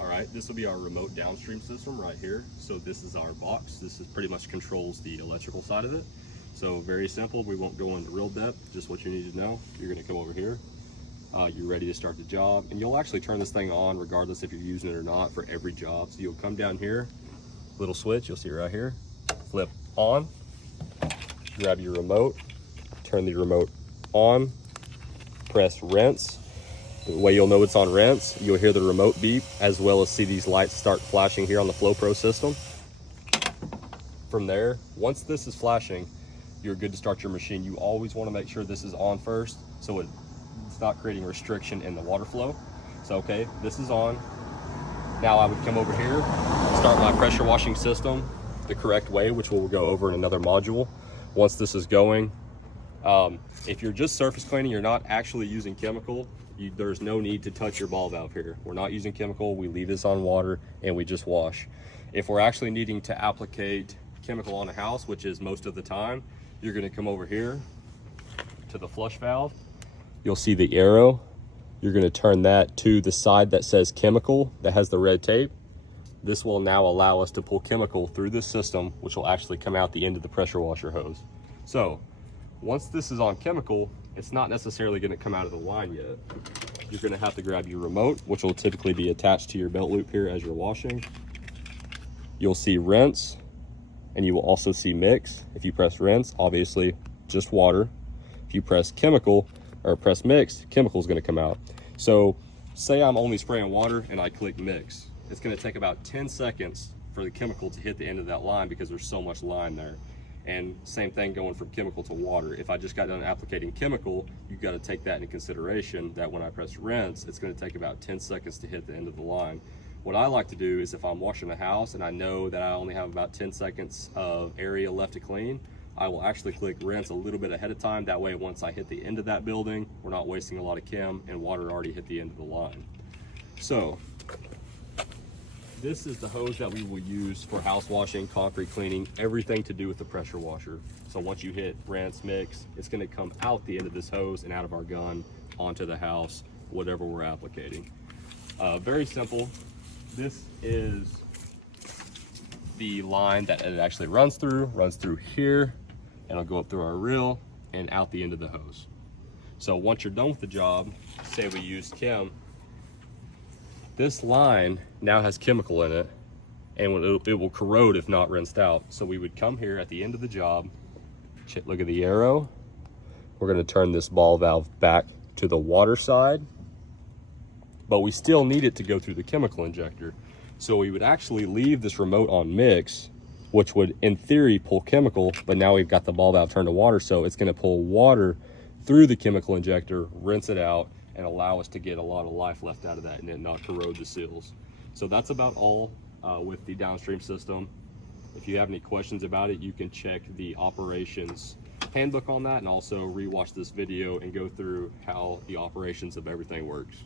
All right, this will be our remote downstream system right here. So this is our box. This is pretty much controls the electrical side of it. So very simple, we won't go into real depth, just what you need to know. You're gonna come over here. You're ready to start the job, and you'll actually turn this thing on regardless if you're using it or not for every job. So you'll come down here, little switch, you'll see it right here, flip on, grab your remote, turn the remote on, press rinse. The way you'll know it's on rinse, you'll hear the remote beep as well as see these lights start flashing here on the FlowPro system. From there, once this is flashing, you're good to start your machine. You always want to make sure this is on first so it's not creating restriction in the water flow. So okay, this is on. Now I would come over here, start my pressure washing system the correct way, which we'll go over in another module. Once this is going, if you're just surface cleaning, you're not actually using chemical, there's no need to touch your ball valve here. We're not using chemical, we leave this on water and we just wash. If we're actually needing to applicate chemical on a house, which is most of the time, you're gonna come over here to the flush valve. You'll see the arrow. You're gonna turn that to the side that says chemical, that has the red tape. This will now allow us to pull chemical through this system, which will actually come out the end of the pressure washer hose. So once this is on chemical, it's not necessarily gonna come out of the line yet. You're gonna have to grab your remote, which will typically be attached to your belt loop here as you're washing. You'll see rinse, and you will also see mix. If you press rinse, obviously just water. If you press chemical or press mix, chemical is gonna come out. So say I'm only spraying water and I click mix. It's gonna take about 10 seconds for the chemical to hit the end of that line because there's so much line there. And same thing going from chemical to water. If I just got done applicating chemical, you've got to take that into consideration that when I press rinse, it's going to take about 10 seconds to hit the end of the line. What I like to do is if I'm washing a house and I know that I only have about 10 seconds of area left to clean, I will actually click rinse a little bit ahead of time. That way, once I hit the end of that building, we're not wasting a lot of chem and water already hit the end of the line. So this is the hose that we will use for house washing, concrete cleaning, everything to do with the pressure washer. So once you hit rinse, mix, it's gonna come out the end of this hose and out of our gun onto the house, whatever we're applicating. Very simple. This is the line that it actually runs through here, and it'll go up through our reel and out the end of the hose. So once you're done with the job, say we use chem, this line now has chemical in it, and it will corrode if not rinsed out. So we would come here at the end of the job, look at the arrow. We're gonna turn this ball valve back to the water side, but we still need it to go through the chemical injector. So we would actually leave this remote on mix, which would in theory pull chemical, but now we've got the ball valve turned to water, so it's gonna pull water through the chemical injector, rinse it out, and allow us to get a lot of life left out of that and it not corrode the seals. So that's about all with the downstream system. If you have any questions about it, you can check the operations handbook on that and also rewatch this video and go through how the operations of everything works.